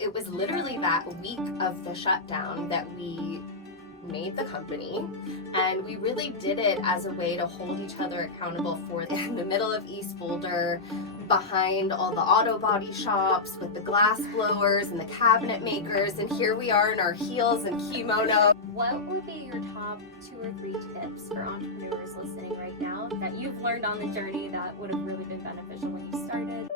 It was literally that week of the shutdown that we made the company, and we really did it as a way to hold each other accountable for in the middle of East Boulder, behind all the auto body shops with the glass blowers and the cabinet makers, and here we are in our heels and kimono. What would be your top 2 or 3 tips for entrepreneurs listening right now that you've learned on the journey that would have really been beneficial when you started?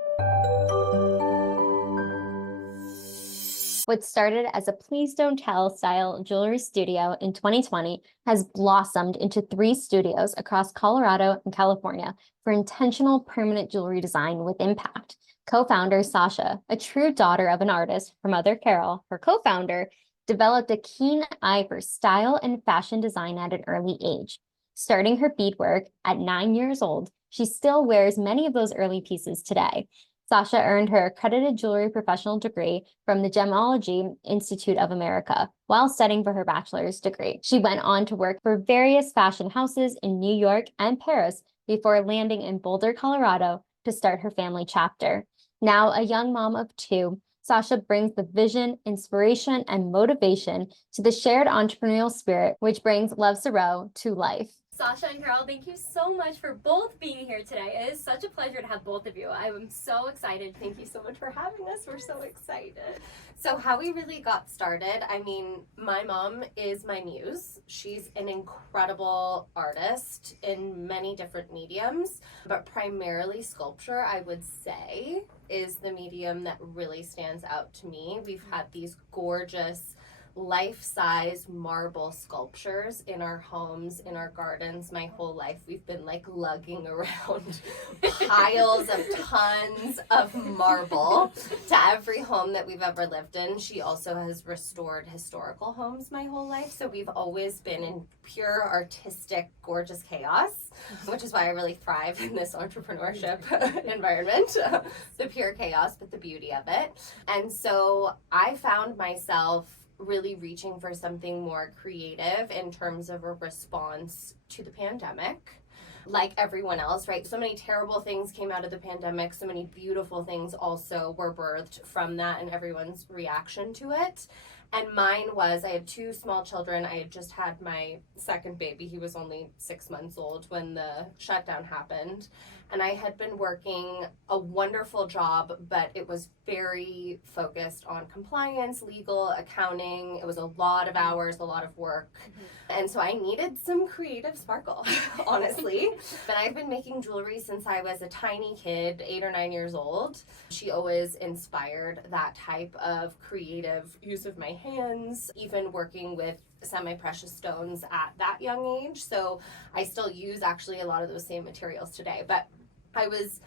What started as a please don't tell style jewelry studio in 2020 has blossomed into 3 studios across Colorado and California for intentional permanent jewelry design with impact. Co-founder Sacha, a true daughter of an artist, her mother Carol, her co-founder, developed a keen eye for style and fashion design at an early age. Starting her beadwork at 9 years old, she still wears many of those early pieces today. Sacha earned her Accredited Jewelry Professional degree from the Gemological Institute of America while studying for her bachelor's degree. She went on to work for various fashion houses in New York and Paris before landing in Boulder, Colorado to start her family chapter. Now a young mom of 2, Sacha brings the vision, inspiration, and motivation to the shared entrepreneurial spirit, which brings Love SARO to life. Sacha and Carol, thank you so much for both being here today. It is such a pleasure to have both of you. I am so excited. Thank you so much for having us. We're so excited. So how we really got started, I mean, my mom is my muse. She's an incredible artist in many different mediums, but primarily sculpture, I would say, is the medium that really stands out to me. We've had these gorgeous life-size marble sculptures in our homes, in our gardens. My whole life we've been like lugging around piles of tons of marble to every home that we've ever lived in. She also has restored historical homes my whole life, so we've always been in pure artistic gorgeous chaos, which is why I really thrive in this entrepreneurship environment. The pure chaos, but the beauty of it. And so I found myself really reaching for something more creative in terms of a response to the pandemic. Like everyone else, right? So many terrible things came out of the pandemic. So many beautiful things also were birthed from that and everyone's reaction to it. And mine was, I had 2 small children. I had just had my second baby. He was only 6 months old when the shutdown happened. And I had been working a wonderful job, but it was very focused on compliance, legal, accounting. It was a lot of hours, a lot of work. And so I needed some creative sparkle, honestly. But I've been making jewelry since I was a tiny kid, 8 or 9 years old. She always inspired that type of creative use of my hands, even working with semi-precious stones at that young age. So I still use actually a lot of those same materials today. But I was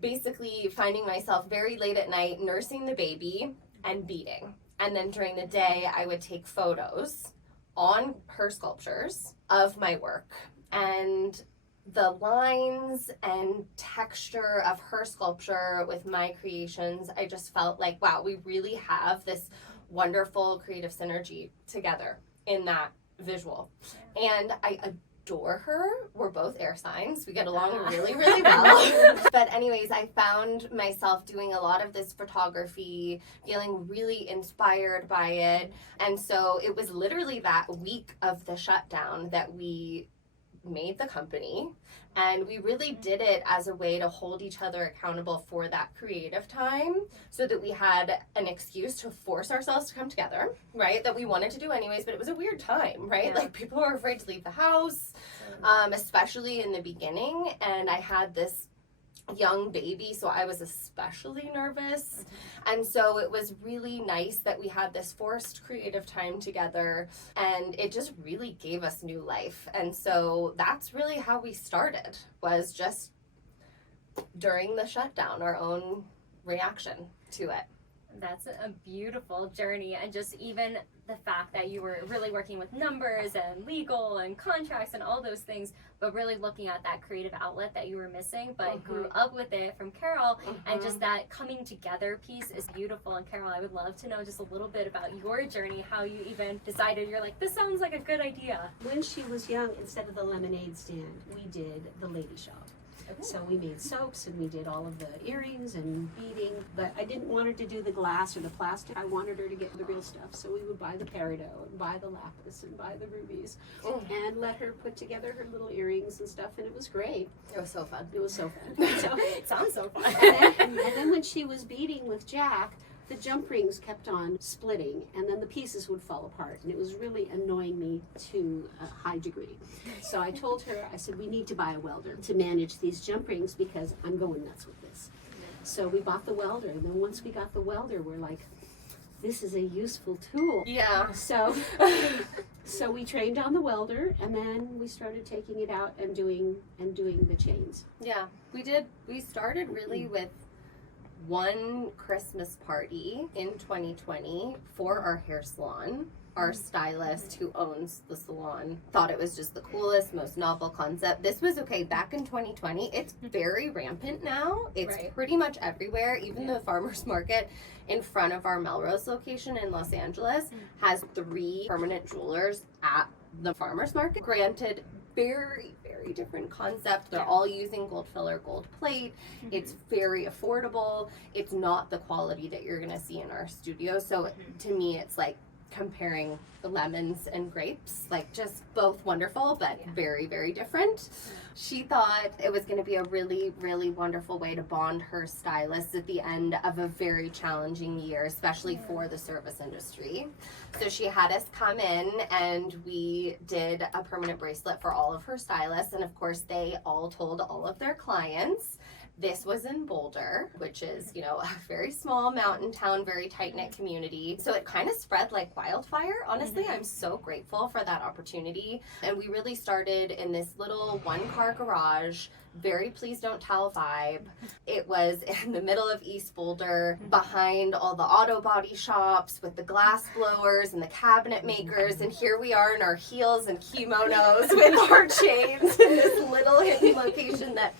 basically finding myself very late at night nursing the baby and beading. And then during the day, I would take photos on her sculptures of my work. And the lines and texture of her sculpture with my creations, I just felt like, wow, we really have this wonderful creative synergy together in that visual. And I adore her. We're both air signs. We get along really, really well. But anyways, I found myself doing a lot of this photography, feeling really inspired by it. And so it was literally that week of the shutdown that we made the company, and we really did it as a way to hold each other accountable for that creative time so that we had an excuse to force ourselves to come together, right? That we wanted to do anyways, but it was a weird time, right? Yeah. Like people were afraid to leave the house, especially in the beginning, and I had this young baby, so I was especially nervous. And so it was really nice that we had this forced creative time together, and it just really gave us new life. And so that's really how we started, was just during the shutdown, our own reaction to it. That's a beautiful journey, and just even the fact that you were really working with numbers and legal and contracts and all those things, but really looking at that creative outlet that you were missing, but grew up with it from Carol, and just that coming together piece is beautiful. And Carol, I would love to know just a little bit about your journey, how you even decided, you're like, this sounds like a good idea. When she was young, instead of the lemonade stand, we did the lady shop. So we made soaps and we did all of the earrings and beading, but I didn't want her to do the glass or the plastic. I wanted her to get the real stuff. So we would buy the peridot and buy the lapis and buy the rubies and let her put together her little earrings and stuff, and it was great. It was so fun. It was so fun. So, It sounds so fun. and then when she was beading with Jack, the jump rings kept on splitting and then the pieces would fall apart, and it was really annoying me to a high degree. So I told her, I said, we need to buy a welder to manage these jump rings because I'm going nuts with this. So we bought the welder, and then once we got the welder, we're like, this is a useful tool. Yeah. So we trained on the welder, and then we started taking it out and doing the chains. Yeah, we did. We started really with one Christmas party in 2020 for our hair salon. Our stylist, who owns the salon, thought it was just the coolest, most novel concept. This was back in 2020. It's very rampant now. It's pretty much everywhere. Even the farmers market in front of our Melrose location in Los Angeles has 3 permanent jewelers at the farmers market. Granted, very, very different concept. They're all using gold filler, gold plate. It's very affordable. It's not the quality that you're gonna see in our studio. So to me, it's like comparing the lemons and grapes, like just both wonderful, but very, very different. She thought it was going to be a really, really wonderful way to bond her stylists at the end of a very challenging year, especially for the service industry. So she had us come in and we did a permanent bracelet for all of her stylists. And of course, they all told all of their clients. This was in Boulder, which is, a very small mountain town, very tight-knit community. So it kind of spread like wildfire. Honestly, I'm so grateful for that opportunity. And we really started in this little one-car garage, very please don't tell vibe. It was in the middle of East Boulder, behind all the auto body shops with the glass blowers and the cabinet makers. And here we are in our heels and kimonos with our chains in this little hidden location that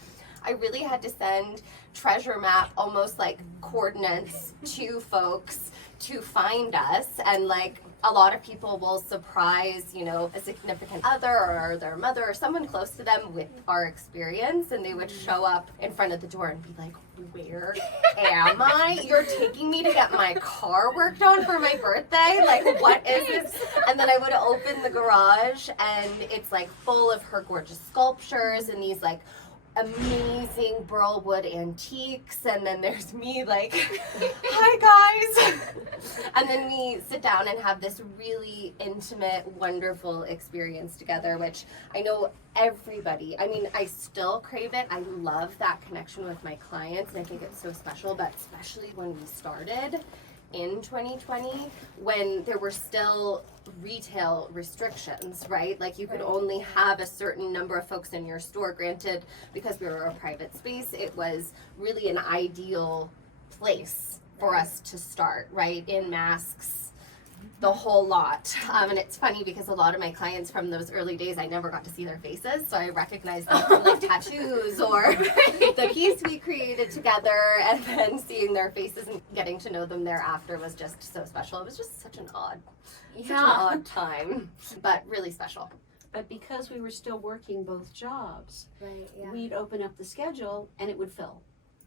I really had to send treasure map, almost like coordinates to folks to find us. And like a lot of people will surprise, a significant other or their mother or someone close to them with our experience. And they would show up in front of the door and be like, where am I? You're taking me to get my car worked on for my birthday? Like, what is this? And then I would open the garage and it's like full of her gorgeous sculptures and these like amazing burlwood antiques, and then there's me like, hi guys, and then we sit down and have this really intimate, wonderful experience together, which I know everybody, I still crave it. I love that connection with my clients, and I think it's so special, but especially when we started in 2020, when there were still retail restrictions, right? Like you could only have a certain number of folks in your store. Granted, because we were a private space, it was really an ideal place for us to start, right? In masks, the whole lot. And it's funny because a lot of my clients from those early days, I never got to see their faces, so I recognized them from like tattoos or the piece we created together, and then seeing their faces and getting to know them thereafter was just so special. It was just such an odd time, but really special. But because we were still working both jobs, we'd open up the schedule and it would fill.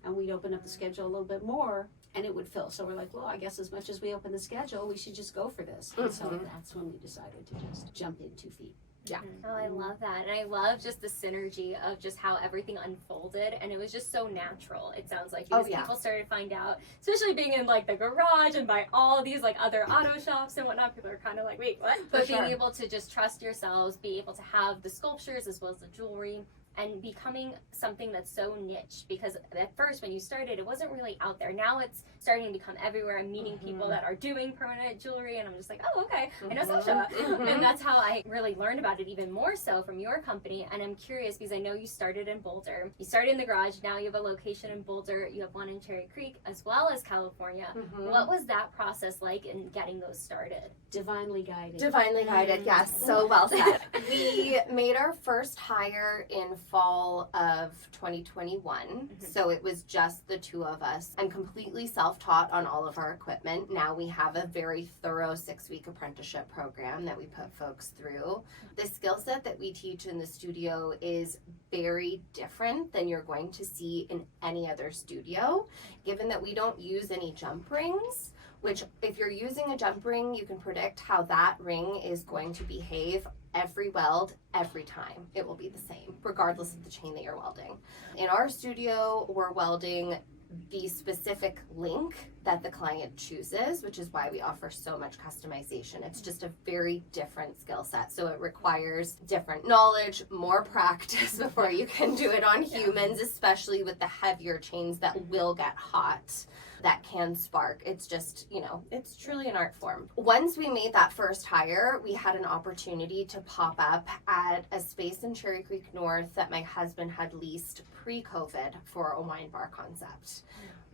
And we'd open up the schedule a little bit more and it would fill. So we're like, well, I guess as much as we open the schedule, we should just go for this. And so that's when we decided to just jump in 2 feet. Yeah. Oh, I love that. And I love just the synergy of just how everything unfolded. And it was just so natural, it sounds like. Because people started to find out, especially being in like the garage and by all these like other auto shops and whatnot, people are kind of like, wait, what? But being able to just trust yourselves, be able to have the sculptures as well as the jewelry, and becoming something that's so niche, because at first when you started, it wasn't really out there. Now it's starting to become everywhere. I'm meeting people that are doing permanent jewelry, and I'm just like, oh, okay, I know Sacha. And that's how I really learned about it even more so from your company. And I'm curious because I know you started in Boulder. You started in the garage. Now you have a location in Boulder. You have one in Cherry Creek as well as California. What was that process like in getting those started? Divinely guided. Divinely guided, yes. So well said. We made our first hire in fall of 2021. So it was just the 2 of us and completely self self-taught on all of our equipment. Now we have a very thorough 6-week apprenticeship program that we put folks through. The skill set that we teach in the studio is very different than you're going to see in any other studio, given that we don't use any jump rings, which if you're using a jump ring, you can predict how that ring is going to behave every weld, every time. It will be the same, regardless of the chain that you're welding. In our studio, we're welding the specific link that the client chooses, which is why we offer so much customization. It's just a very different skill set. So it requires different knowledge, more practice before you can do it on humans, especially with the heavier chains that will get hot, that can spark. It's just, it's truly an art form. Once we made that first hire, we had an opportunity to pop up at a space in Cherry Creek North that my husband had leased pre-COVID for a wine bar concept.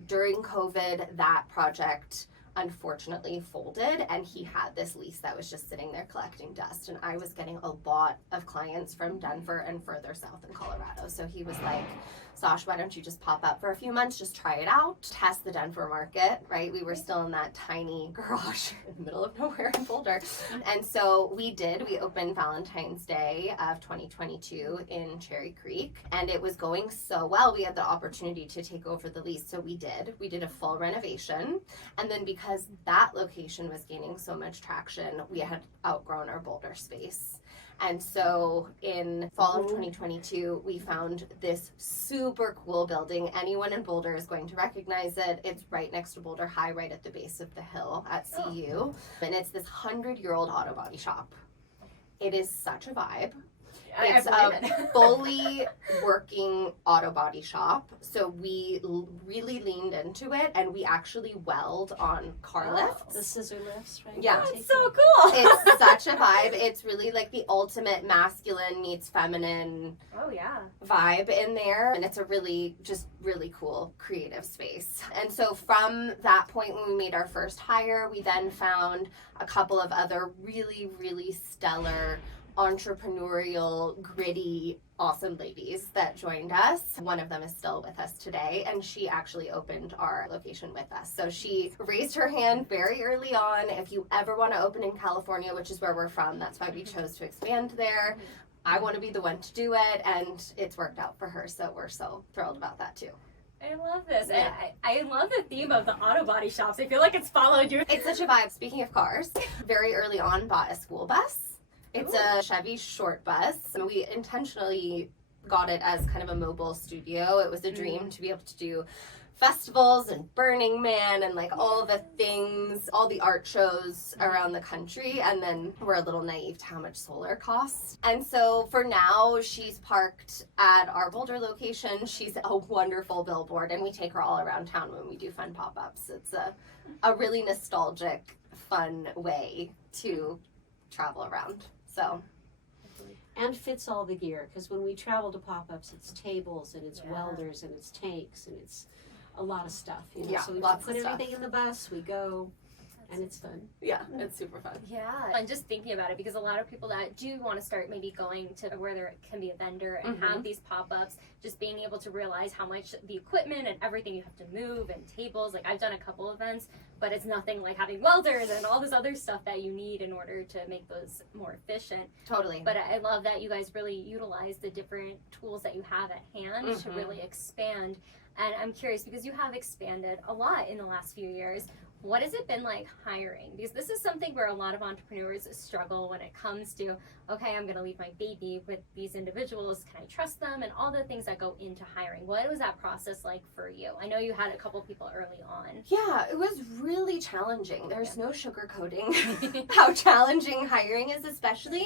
During COVID, that project unfortunately folded, and he had this lease that was just sitting there collecting dust, and I was getting a lot of clients from Denver and further south in Colorado. So he was like, Sash, why don't you just pop up for a few months, just try it out, test the Denver market, right? We were still in that tiny garage in the middle of nowhere in Boulder. And so we opened Valentine's Day of 2022 in Cherry Creek, and it was going so well. We had the opportunity to take over the lease, so we did a full renovation. And then because that location was gaining so much traction, we had outgrown our Boulder space. And so in fall of 2022, we found this super cool building. Anyone in Boulder is going to recognize it. It's right next to Boulder High, right at the base of the hill at CU. And it's this 100-year-old auto body shop. It is such a vibe. It's a fully working auto body shop. So we really leaned into it, and we actually weld on car lifts. The scissor lifts, right? Yeah. It's so cool. It's such a vibe. It's really like the ultimate masculine meets feminine vibe in there. And it's a really cool creative space. And so from that point when we made our first hire, we then found a couple of other really, really stellar entrepreneurial, gritty, awesome ladies that joined us. One of them is still with us today, and she actually opened our location with us. So she raised her hand very early on. If you ever want to open in California, which is where we're from, that's why we chose to expand there. I want to be the one to do it, and it's worked out for her, so we're so thrilled about that too. I love this. Yeah. I love the theme of the auto body shops. I feel like it's followed you. It's such a vibe. Speaking of cars, very early on bought a school bus. It's a Chevy short bus. And we intentionally got it as kind of a mobile studio. It was a dream to be able to do festivals and Burning Man and like all the things, all the art shows around the country. And then we're a little naive to how much solar costs. And so for now, she's parked at our Boulder location. She's a wonderful billboard, and we take her all around town when we do fun pop-ups. It's a really nostalgic, fun way to travel around. So, and fits all the gear, because when we travel to pop-ups, it's tables and it's welders and it's tanks and it's a lot of stuff. Yeah, so we lots put of stuff. everything in the bus, we go, and it's fun. Yeah, it's super fun. Yeah, and just thinking about it, because a lot of people that do want to start maybe going to where there can be a vendor and have these pop-ups, just being able to realize how much the equipment and everything you have to move and tables, like I've done a couple events, but it's nothing like having welders and all this other stuff that you need in order to make those more efficient. Totally. But I love that you guys really utilize the different tools that you have at hand to really expand. And I'm curious, because you have expanded a lot in the last few years, what has it been like hiring? Because this is something where a lot of entrepreneurs struggle when it comes to, okay, I'm going to leave my baby with these individuals. Can I trust them? And all the things that go into hiring. What was that process like for you? I know you had a couple people early on. Yeah, it was really challenging. There's no sugarcoating how challenging hiring is, especially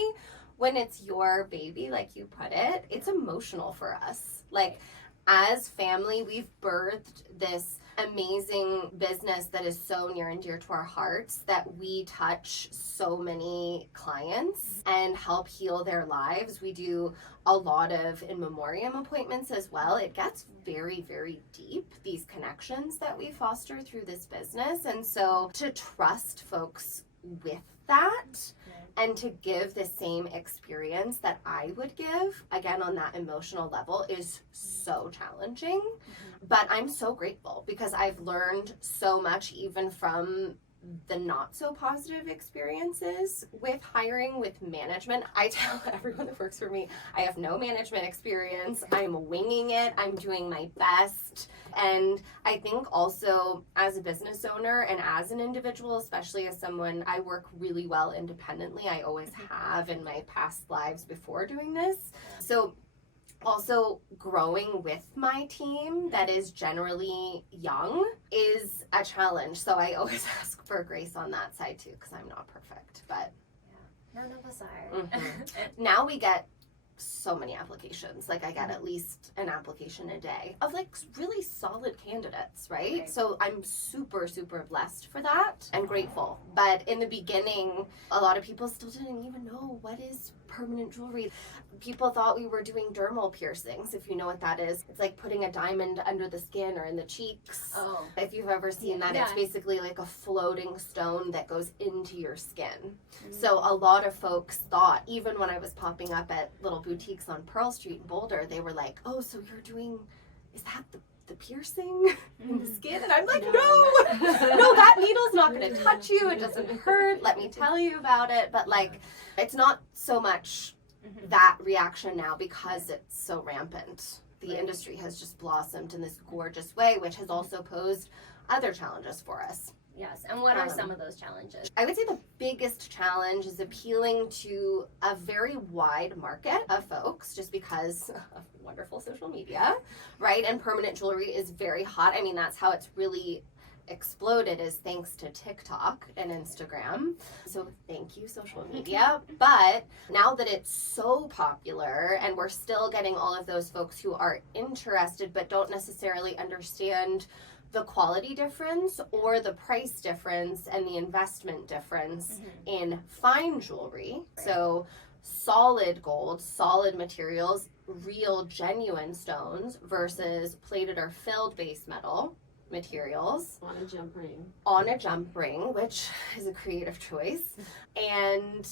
when it's your baby, like you put it. It's emotional for us. Like, as family, we've birthed this amazing business that is so near and dear to our hearts, that we touch so many clients and help heal their lives. We do a lot of in memoriam appointments as well. It gets very, very deep, these connections that we foster through this business. And so to trust folks with that and to give the same experience that I would give, again, on that emotional level is so challenging. But I'm so grateful because I've learned so much even from the not so positive experiences with hiring, with management. I tell everyone that works for me, I have no management experience. I'm winging it. I'm doing my best. And I think also as a business owner and as an individual, especially as someone, I work really well independently. I always have in my past lives before doing this. So also growing with my team that is generally young is a challenge. So I always ask for grace on that side too, because I'm not perfect. But none of us are. Now we get so many applications. Like I get at least an application a day of like really solid candidates, right? So I'm super, super blessed for that and grateful. But in the beginning, a lot of people still didn't even know what is permanent jewelry. People thought we were doing dermal piercings, if you know what that is. It's like putting a diamond under the skin or in the cheeks. Oh. If you've ever seen that, it's basically like a floating stone that goes into your skin. So a lot of folks thought, even when I was popping up at little boutiques on Pearl Street in Boulder, they were like, oh, so you're doing, is that the piercing in the skin? And I'm like, no, that needle's not going to touch you. It doesn't hurt. Let me tell you about it. But like, it's not so much that reaction now because it's so rampant. The industry has just blossomed in this gorgeous way, which has also posed other challenges for us. Yes, and what are some of those challenges? I would say the biggest challenge is appealing to a very wide market of folks just because of wonderful social media, right? And permanent jewelry is very hot. I mean, that's how it's really exploded, is thanks to TikTok and Instagram. So thank you, social media. But now that it's so popular and we're still getting all of those folks who are interested but don't necessarily understand the quality difference or the price difference and the investment difference in fine jewelry. So solid gold, solid materials, real genuine stones versus plated or filled base metal materials. On a jump ring. On a jump ring, which is a creative choice. And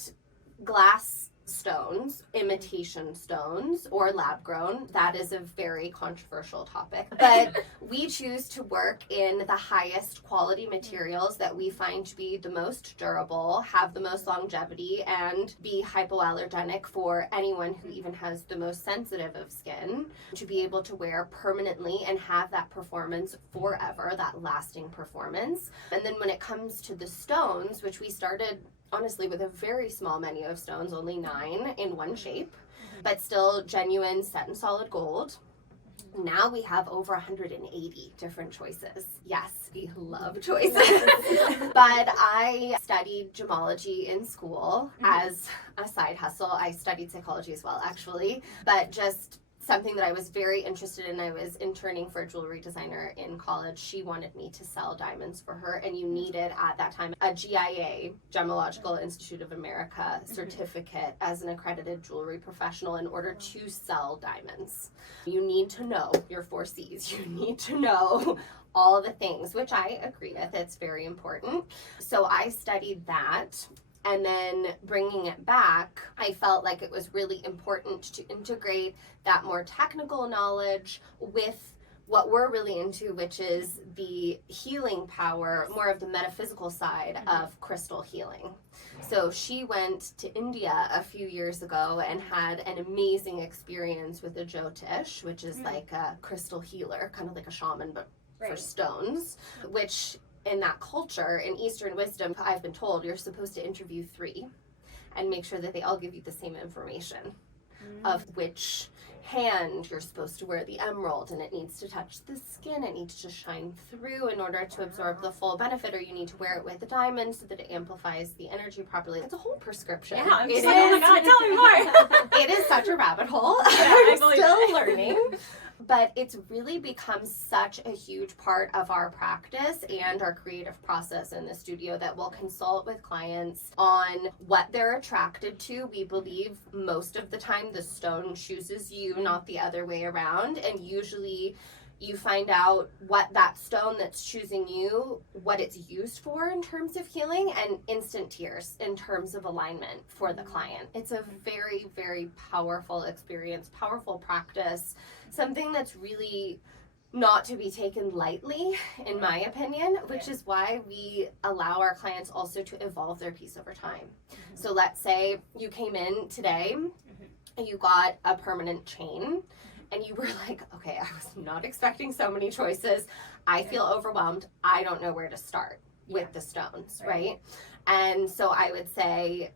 glass stones, imitation stones, or lab grown. That is a very controversial topic. But we choose to work in the highest quality materials that we find to be the most durable, have the most longevity, and be hypoallergenic for anyone who even has the most sensitive of skin to be able to wear permanently and have that performance forever, that lasting performance. And then when it comes to the stones, which we started honestly with a very small menu of stones, only 9 in one shape, but still genuine set in solid gold. Now we have over 180 different choices. Yes, we love choices. But I studied gemology in school as a side hustle. I studied psychology as well, actually, but just something that I was very interested in. I was interning for a jewelry designer in college. She wanted me to sell diamonds for her, and you needed at that time a GIA, Gemological Institute of America certificate as an accredited jewelry professional in order to sell diamonds. You need to know your 4 C's. You need to know all the things, which I agree with. It's very important. So I studied that. And then bringing it back, I felt like it was really important to integrate that more technical knowledge with what we're really into, which is the healing power, more of the metaphysical side of crystal healing. So she went to India a few years ago and had an amazing experience with a Jyotish, which is like a crystal healer, kind of like a shaman, but for stones, which in that culture, in Eastern wisdom, I've been told you're supposed to interview 3 and make sure that they all give you the same information of which hand you're supposed to wear the emerald, and it needs to touch the skin, it needs to shine through in order to absorb the full benefit, or you need to wear it with the diamond so that it amplifies the energy properly. It's a whole prescription. Yeah, I'm just like, oh my God, tell me more. It is such a rabbit hole. Yeah, I'm still learning. But it's really become such a huge part of our practice and our creative process in the studio that we'll consult with clients on what they're attracted to. We believe most of the time the stone chooses you, not the other way around. And usually You find out what that stone that's choosing you, what it's used for in terms of healing, and instant tears in terms of alignment for the client. It's a very, very powerful experience, powerful practice, something that's really not to be taken lightly, in my opinion, which is why we allow our clients also to evolve their piece over time. So let's say you came in today, and you got a permanent chain, and you were like, okay, I was not expecting so many choices. I feel overwhelmed. I don't know where to start with the stones, right? And so I would say,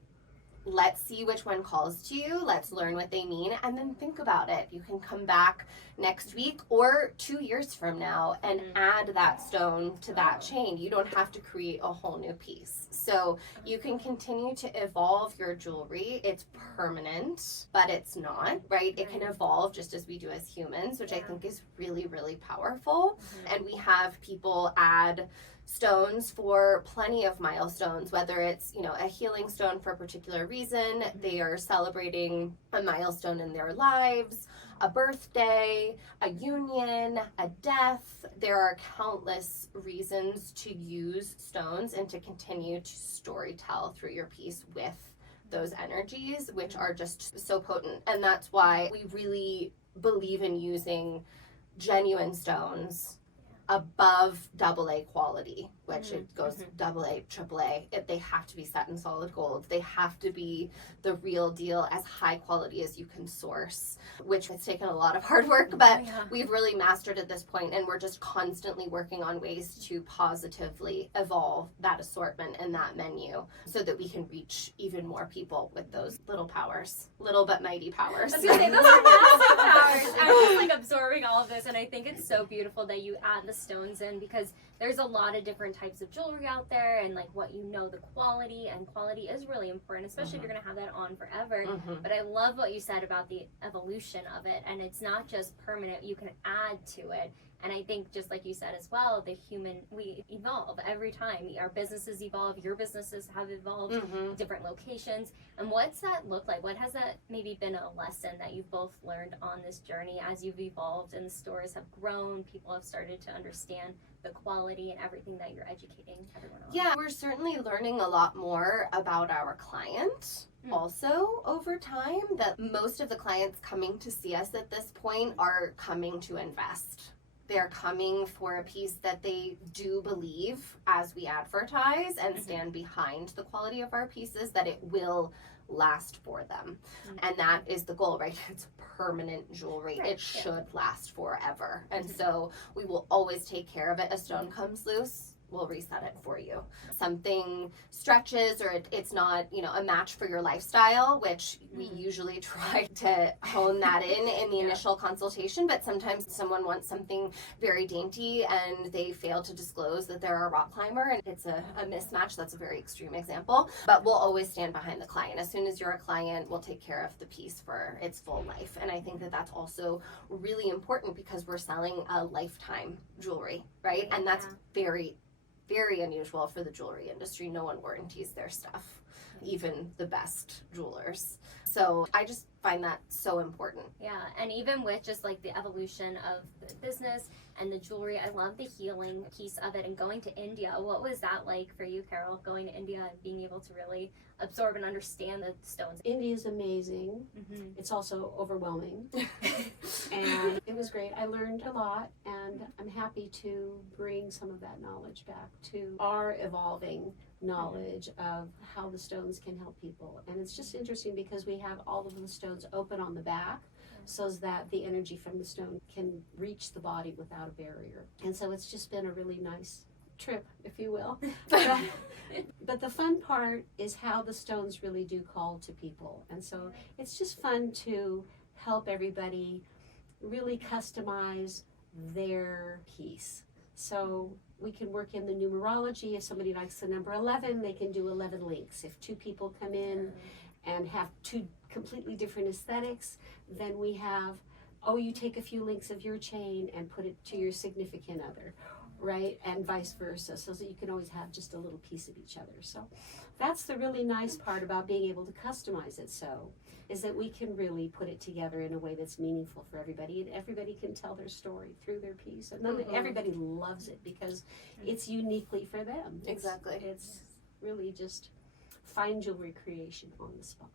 let's see which one calls to you. Let's learn what they mean, and then think about it. You can come back next week or 2 years from now and add that stone to that chain. You don't have to create a whole new piece. So you can continue to evolve your jewelry. It's permanent, but it's not, right? It can evolve just as we do as humans, which I think is really, really powerful. And we have people add stones for plenty of milestones, whether it's, you know, a healing stone for a particular reason, they are celebrating a milestone in their lives, a birthday, a union, a death. There are countless reasons to use stones and to continue to storytell through your piece with those energies, which are just so potent. And that's why we really believe in using genuine stones above AA quality, which it goes AA, AAA. They have to be set in solid gold. They have to be the real deal, as high quality as you can source, which has taken a lot of hard work, but we've really mastered at this point, and we're just constantly working on ways to positively evolve that assortment and that menu so that we can reach even more people with those little powers, little but mighty powers. I was gonna say, those are massive powers. I was just like absorbing all of this, and I think it's so beautiful that you add the stones in, because there's a lot of different types of jewelry out there, and like what you know, the quality, and quality is really important, especially if you're gonna have that on forever. But I love what you said about the evolution of it, and it's not just permanent, you can add to it. And I think, just like you said as well, we evolve every time. Our businesses evolve, your businesses have evolved, different locations. And what's that look like? What has that maybe been a lesson that you've both learned on this journey as you've evolved and the stores have grown, people have started to understand the quality and everything that you're educating everyone on? Yeah, we're certainly learning a lot more about our client also over time, that most of the clients coming to see us at this point are coming to invest. They're coming for a piece that they do believe, as we advertise and stand behind the quality of our pieces, that it will last for them. And that is the goal, right? It's permanent jewelry. It should last forever. And so we will always take care of it. A stone comes loose, we'll reset it for you. Something stretches, or it's not, you know, a match for your lifestyle, which we usually try to hone that in the initial consultation, but sometimes someone wants something very dainty and they fail to disclose that they're a rock climber, and it's a mismatch. That's a very extreme example, but we'll always stand behind the client. As soon as you're a client, we'll take care of the piece for its full life. And I think that that's also really important, because we're selling a lifetime jewelry, right? And that's very, very unusual for the jewelry industry. No one warranties their stuff, even the best jewelers. So I just find that so important. Yeah, and even with just like the evolution of the business and the jewelry, I love the healing piece of it. And going to India, what was that like for you, Carol, going to India and being able to really absorb and understand the stones? India is amazing. It's also overwhelming. And it was great. I learned a lot, and I'm happy to bring some of that knowledge back to our evolving knowledge of how the stones can help people. And it's just interesting because we have all of the stones open on the back, so that the energy from the stone can reach the body without a barrier. And so it's just been a really nice trip, if you will. But the fun part is how the stones really do call to people. And so it's just fun to help everybody really customize their piece. So we can work in the numerology. If somebody likes the number 11, they can do 11 links. If two people come in and have two completely different aesthetics, then we have, you take a few links of your chain and put it to your significant other. right? And vice versa, so that you can always have just a little piece of each other. So that's the really nice part about being able to customize it, so is that we can really put it together in a way that's meaningful for everybody, and everybody can tell their story through their piece, and then everybody loves it because it's uniquely for them. Exactly. It's really just fine jewelry creation on the spot.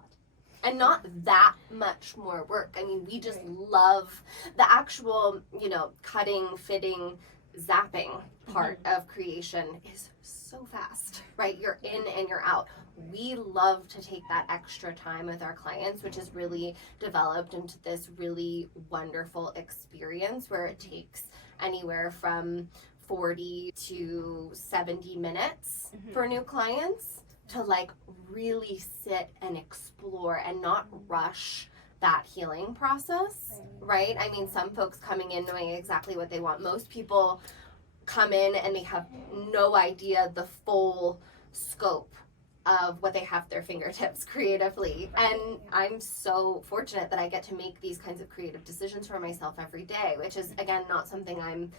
And not that much more work. I mean, we just love the actual, you know, cutting, fitting, zapping part of creation is so fast, right? You're in and you're out. We love to take that extra time with our clients, which has really developed into this really wonderful experience where it takes anywhere from 40 to 70 minutes for new clients to like really sit and explore and not rush that healing process, right? I mean, some folks coming in knowing exactly what they want. Most people come in and they have no idea the full scope of what they have at their fingertips creatively. And I'm so fortunate that I get to make these kinds of creative decisions for myself every day, which is, again, not something I'm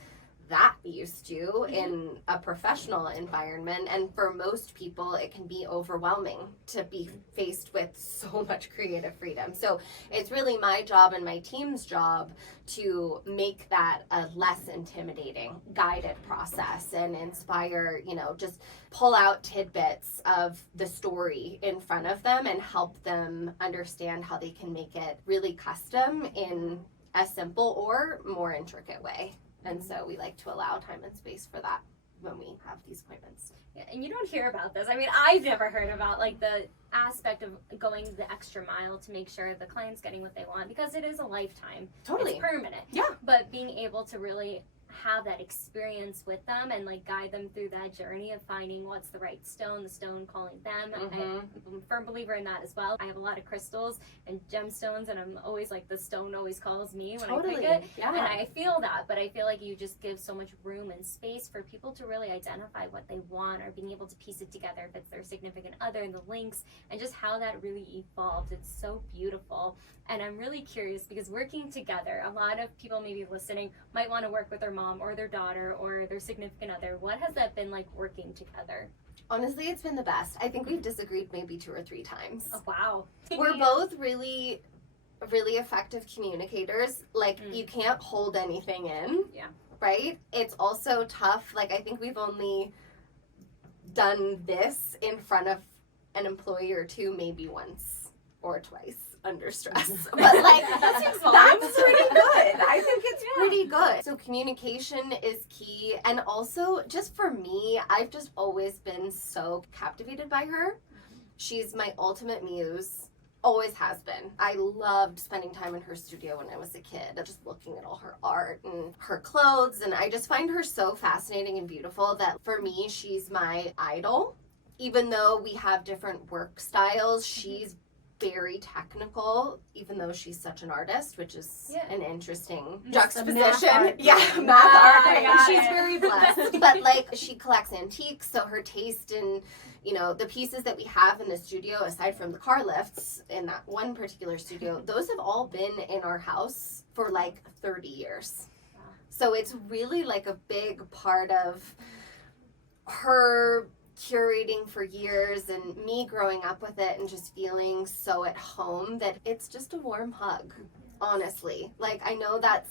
that used to in a professional environment. And for most people, it can be overwhelming to be faced with so much creative freedom. So it's really my job and my team's job to make that a less intimidating, guided process and inspire, you know, just pull out tidbits of the story in front of them and help them understand how they can make it really custom in a simple or more intricate way. And so we like to allow time and space for that when we have these appointments. Yeah, and you don't hear about this. I mean, I've never heard about like the aspect of going the extra mile to make sure the client's getting what they want, because it is a lifetime. Totally. It's permanent. Yeah. But being able to really have that experience with them and like guide them through that journey of finding what's the right stone, the stone calling them. I'm a firm believer in that as well. I have a lot of crystals and gemstones, and I'm always like, the stone always calls me when I pick it. Yeah. And I feel that, but I feel like you just give so much room and space for people to really identify what they want, or being able to piece it together if it's their significant other, and the links, and just how that really evolved. It's so beautiful. And I'm really curious, because working together, a lot of people maybe listening might want to work with their mom or their daughter or their significant other. What has that been like working together? Honestly, it's been the best. I think we've disagreed maybe 2 or 3 times. Oh, wow. We're both really effective communicators. Like, you can't hold anything in. Yeah. Right? It's also tough. Like, I think we've only done this in front of an employee or 2, maybe once or twice under stress. But like, that's pretty good. I think it's pretty good. So communication is key. And also, just for me, I've just always been so captivated by her. She's my ultimate muse. Always has been. I loved spending time in her studio when I was a kid, just looking at all her art and her clothes. And I just find her so fascinating and beautiful that for me, she's my idol. Even though we have different work styles, she's very technical, even though she's such an artist, which is an interesting juxtaposition. Math art. She's very blessed. But like, she collects antiques, so her taste in, you know, the pieces that we have in the studio, aside from the car lifts in that one particular studio, those have all been in our house for like 30 years. So it's really like a big part of her curating for years and me growing up with it and just feeling so at home that it's just a warm hug, honestly. Like, I know that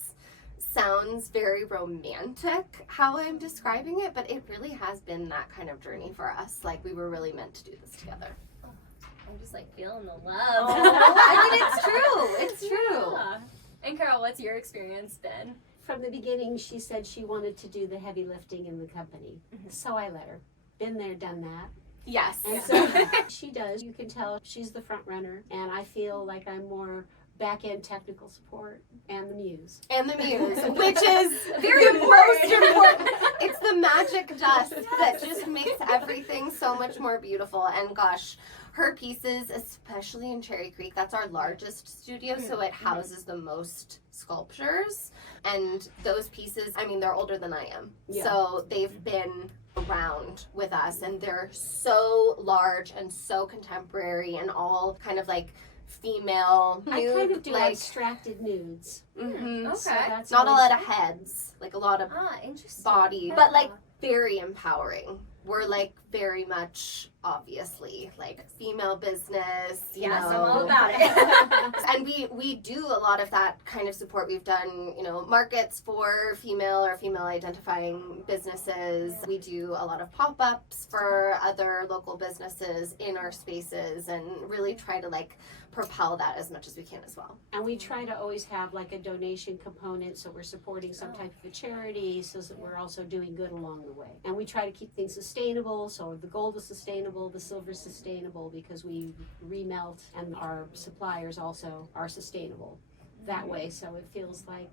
sounds very romantic how I'm describing it, but it really has been that kind of journey for us. Like, we were really meant to do this together. I'm just like feeling the love. I mean, it's true. It's true. Yeah. And Carol, what's your experience been? From the beginning, she said she wanted to do the heavy lifting in the company. So I let her. Been there, done that. Yes. And so she does. You can tell she's the front runner, and I feel like I'm more back-end technical support and the muse. And the muse, which is very most important. It's the magic dust that just makes everything so much more beautiful. And gosh, her pieces, especially in Cherry Creek, that's our largest studio, so it houses the most sculptures. And those pieces, I mean, they're older than I am. Yeah. So they've been around with us, and they're so large and so contemporary and all kind of like female I nude, kind of do like, abstracted nudes. mhm. So Okay. that's Not a always- lot of heads, like a lot of Interesting. body, Yeah. but like very empowering. We're like very much, obviously, like female business, you Yes, know. I'm all about it. And we do a lot of that kind of support. We've done, you know, markets for female or female identifying businesses. We do a lot of pop-ups for other local businesses in our spaces and really try to like propel that as much as we can as well. And we try to always have like a donation component, so we're supporting some type of a charity, so that we're also doing good along the way. And we try to keep things sustainable, so the gold is sustainable, the silver is sustainable, because we remelt, and our suppliers also are sustainable that way. So it feels like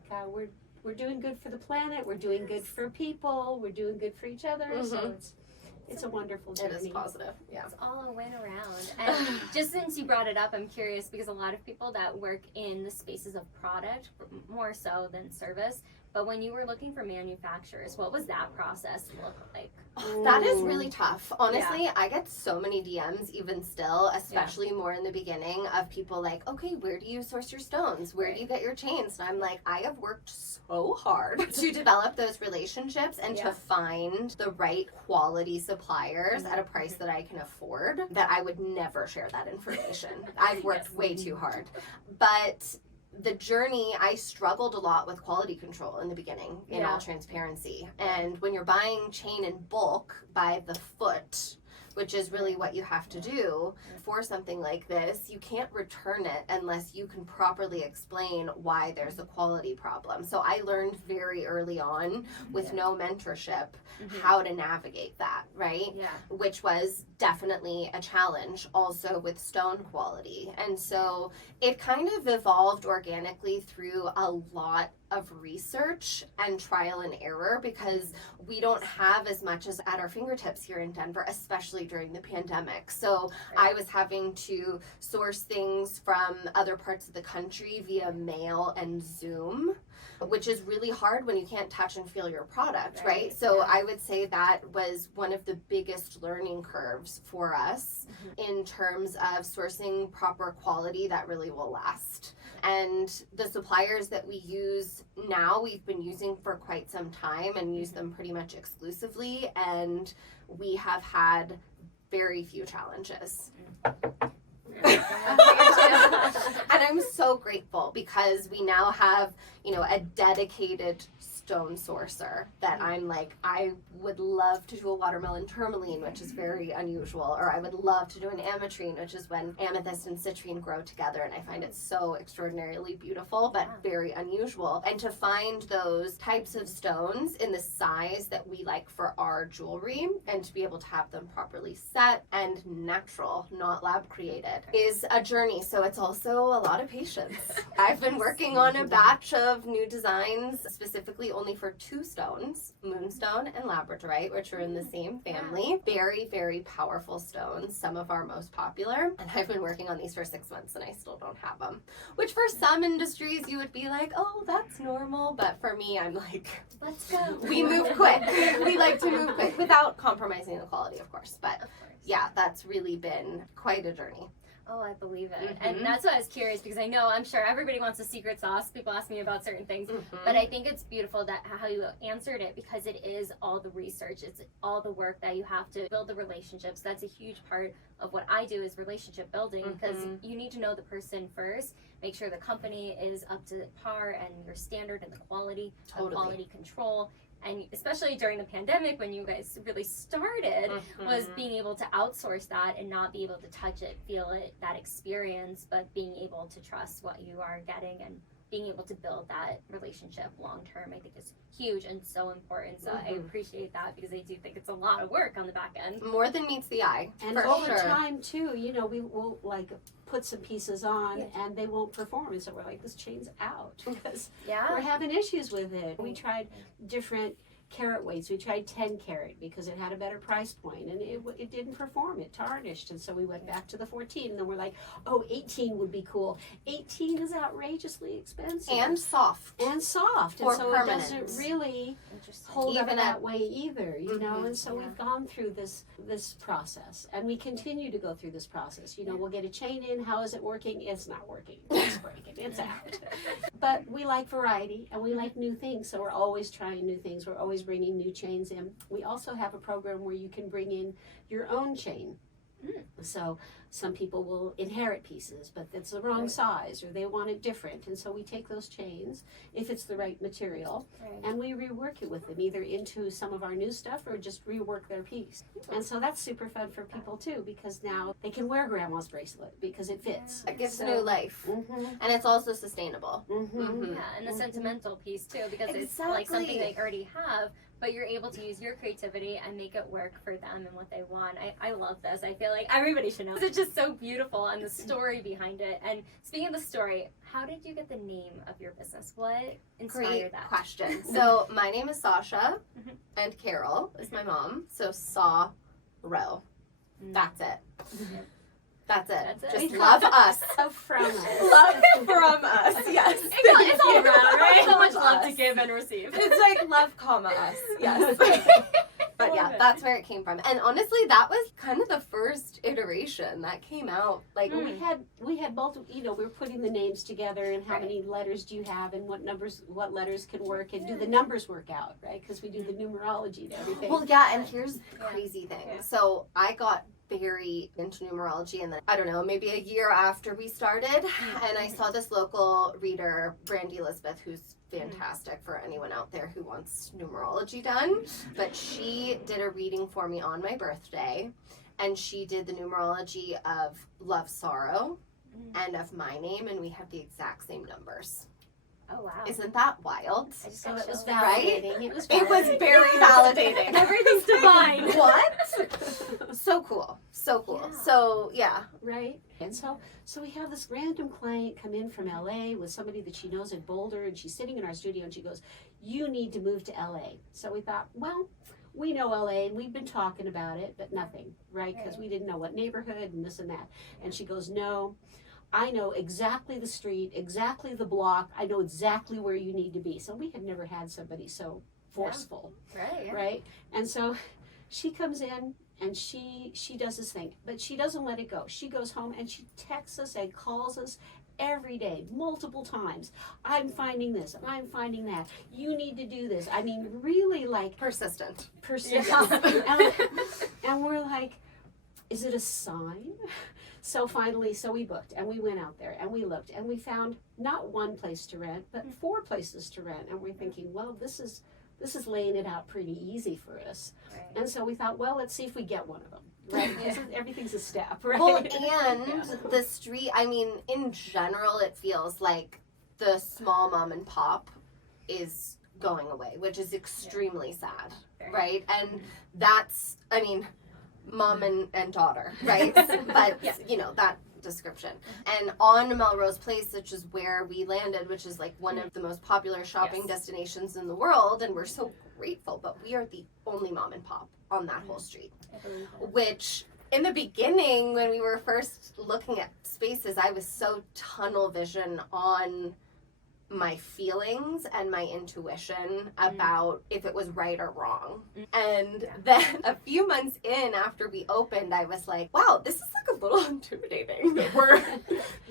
we're doing good for the planet, we're doing good for people, we're doing good for each other. So it's a wonderful journey. It is positive, yeah. It's all a win around. And just since you brought it up, I'm curious because a lot of people that work in the spaces of product, more so than service, but when you were looking for manufacturers, what was that process look like? Oh, that is really tough. Honestly, I get so many DMs even still, especially more in the beginning, of people like, okay, where do you source your stones? Where do you get your chains? And I'm like, I have worked so hard to develop those relationships and to find the right quality suppliers at a price that I can afford, that I would never share that information. I've worked way too hard. But the journey, I struggled a lot with quality control in the beginning, in all transparency. And when you're buying chain in bulk by the foot, which is really what you have to do for something like this, you can't return it unless you can properly explain why there's a quality problem. So I learned very early on, with no mentorship, how to navigate that, right? Yeah. Which was definitely a challenge also with stone quality. And so it kind of evolved organically through a lot of research and trial and error, because we don't have as much as at our fingertips here in Denver, especially during the pandemic. So I was having to source things from other parts of the country via mail and Zoom, which is really hard when you can't touch and feel your product, right? So I would say that was one of the biggest learning curves for us in terms of sourcing proper quality that really will last. And the suppliers that we use now, we've been using for quite some time and use them pretty much exclusively, and we have had very few challenges. And I'm so grateful, because we now have, you know, a dedicated stone sourcer that I'm like, I would love to do a watermelon tourmaline, which is very unusual, or I would love to do an ametrine, which is when amethyst and citrine grow together, and I find it so extraordinarily beautiful but very unusual. And to find those types of stones in the size that we like for our jewelry, and to be able to have them properly set and natural, not lab created, is a journey. So it's also a lot of patience. I've been working on a batch of new designs, specifically only for 2 stones, moonstone and labradorite, which are in the same family. Very, very powerful stones, some of our most popular. And I've been working on these for 6 months and I still don't have them. Which for some industries you would be like, oh, that's normal. But for me, I'm like, let's go. We move quick. We like to move quick without compromising the quality, of course. But yeah, that's really been quite a journey. Oh, I believe it. And that's why I was curious, because I know, I'm sure everybody wants a secret sauce. People ask me about certain things. But I think it's beautiful that how you answered it, because it is all the research. It's all the work that you have to build the relationships. That's a huge part of what I do, is relationship building, because you need to know the person first, make sure the company is up to par and your standard and the quality, the quality control. And especially during the pandemic, when you guys really started, was being able to outsource that and not be able to touch it, feel it, that experience, but being able to trust what you are getting and being able to build that relationship long term, I think is huge and so important. So I appreciate that, because I do think it's a lot of work on the back end. More than meets the eye. And over time too, you know, we will like put some pieces on and they won't perform, and so we're like, this chain's out because we're having issues with it. We tried different carat weights. We tried 10 carat because it had a better price point, and it didn't perform. It tarnished, and so we went back to the 14, and then we're like, oh, 18 would be cool. 18 is outrageously expensive. And soft. And soft. For and so permanent. It doesn't really hold Even up that at- way either, you know, Mhm. and so we've gone through this process, and we continue to go through this process. You know, we'll get a chain in, how is it working? It's not working. It's breaking. It's out. But we like variety, and we like new things, so we're always trying new things. We're always bringing new chains in. We also have a program where you can bring in your own chain. So some people will inherit pieces, but it's the wrong size, or they want it different. And so we take those chains, if it's the right material, and we rework it with them, either into some of our new stuff or just rework their piece. And so that's super fun for people too, because now they can wear grandma's bracelet because it fits. It gives new life. And it's also sustainable. Mm-hmm. Yeah, and the sentimental piece too, because it's like something they already have, but you're able to use your creativity and make it work for them and what they want. I love this. I feel like everybody should know. It's just so beautiful, and the story behind it. And speaking of the story, how did you get the name of your business? What inspired Great that? question. So my name is Sacha, and Carol is my mom. So SARO. That's it. That's it. That's it. Just love us. Love from us. Love from us. Yes. It's all around, right? So much Love love to us. give and receive. It's like love, comma, us. Yes. But yeah, Love it. that's where it came from. And honestly, that was kind of the first iteration that came out. Like, We had multiple, you know, we were putting the names together and how many letters do you have and what letters can work, and do the numbers work out, right? Because we do the numerology and everything. well, yeah, and here's the crazy thing. Yeah. So I got very into numerology, and then I don't know, maybe a year after we started, and I saw this local reader, Brandy Elizabeth, who's fantastic for anyone out there who wants numerology done. But she did a reading for me on my birthday, and she did the numerology of Love SARO and of my name, and we have the exact same numbers. Oh wow. Isn't that wild? I just So got it was chills. validating. It was It was very validating. Everything's divine. What? So cool. So cool. Yeah. So yeah. Right. And so we have this random client come in from LA with somebody that she knows in Boulder, and she's sitting in our studio, and she goes, "You need to move to LA." So we thought, well, we know LA, and we've been talking about it, but nothing, right? Because we didn't know what neighborhood and this and that. And she goes, "No, I know exactly the street, exactly the block. I know exactly where you need to be." So we had never had somebody so forceful, Right. Yeah. right? And so she comes in and she does this thing, but she doesn't let it go. She goes home and she texts us and calls us every day, multiple times. "I'm finding this, I'm finding that. You need to do this." I mean, really like Persistent. persistent. And we're like, is it a sign? So finally, we booked, and we went out there and we looked, and we found not one place to rent, but 4 places to rent. And we're thinking, well, this is laying it out pretty easy for us. Right. And so we thought, well, let's see if we get one of them, right? Because everything's a step, right? Well, and the street, I mean, in general, it feels like the small mom and pop is going away, which is extremely sad, right? And that's, I mean, mom and daughter, right? But, you know, that description. And on Melrose Place, which is where we landed, which is like one of the most popular shopping destinations in the world, and we're so grateful, but we are the only mom and pop on that whole street. Which, in the beginning, when we were first looking at spaces, I was so tunnel vision on my feelings and my intuition about if it was right or wrong. And then a few months in after we opened, I was like, wow, this is like a little intimidating. We're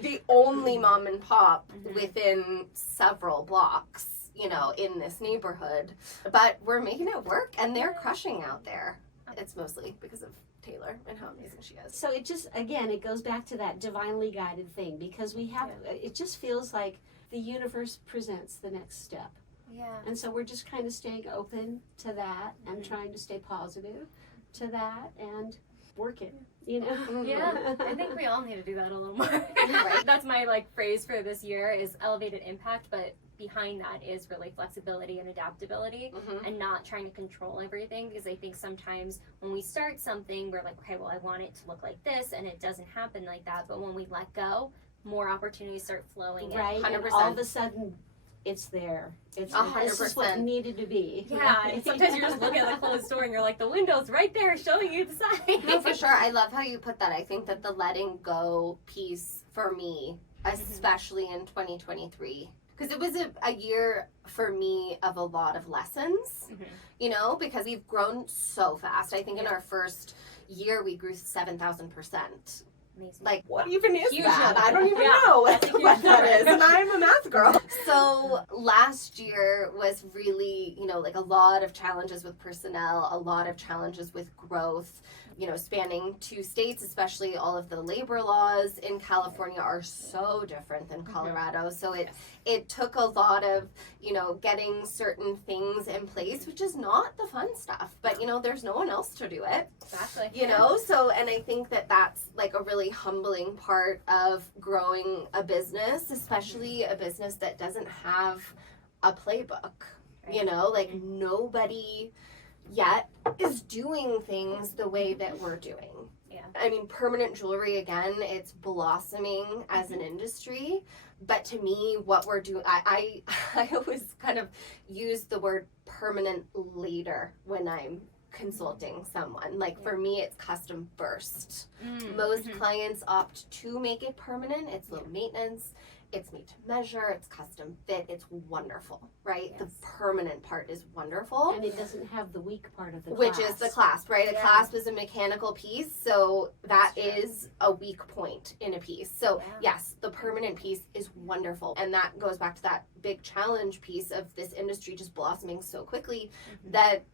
the only mom and pop within several blocks, you know, in this neighborhood. But we're making it work, and they're crushing out there. It's mostly because of Taylor and how amazing she is. So it just, again, it goes back to that divinely guided thing, because we have, it just feels like the universe presents the next step. Yeah. And so we're just kind of staying open to that and trying to stay positive to that and working, you know? Yeah, I think we all need to do that a little more. Right. That's my like phrase for this year is elevated impact, but behind that is really flexibility and adaptability and not trying to control everything, because I think sometimes when we start something, we're like, okay, well, I want it to look like this, and it doesn't happen like that. But when we let go, more opportunities start flowing in. Right, 100%. and all of a sudden it's there. It's 100%. what needed to be. Yeah, and sometimes you're just looking at the closed store and you're like, the window's right there showing you the sign. No, for sure. I love how you put that. I think that the letting go piece for me, especially in 2023, because it was a year for me of a lot of lessons, you know, because we've grown so fast. I think in our first year we grew 7,000%. Amazing. Like, what even is Huge that? number. I don't even Yeah, know that's a huge what that number. is, and I'm a math girl. So last year was really, you know, like a lot of challenges with personnel, a lot of challenges with growth, you know, spanning 2 states, especially all of the labor laws in California are so different than Colorado. So it took a lot of, you know, getting certain things in place, which is not the fun stuff, but, you know, there's no one else to do it. Exactly. You know, so, and I think that that's like a really humbling part of growing a business, especially a business that doesn't have a playbook, you know, like nobody yet is doing things the way that we're doing. Yeah. I mean, permanent jewelry, again, it's blossoming as an industry. But to me, what we're doing, I always kind of use the word permanent later when I'm consulting someone. Like for me, it's custom first. Most clients opt to make it permanent. It's low maintenance. It's made to measure. It's custom fit. It's wonderful, right? Yes. The permanent part is wonderful. And it doesn't have the weak part of the Which clasp. is the clasp, right? A Yeah. clasp is a mechanical piece, so that That's true. is a weak point in a piece. So Yeah. yes, the permanent piece is wonderful. And that goes back to that big challenge piece of this industry just blossoming so quickly that